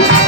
Thank you.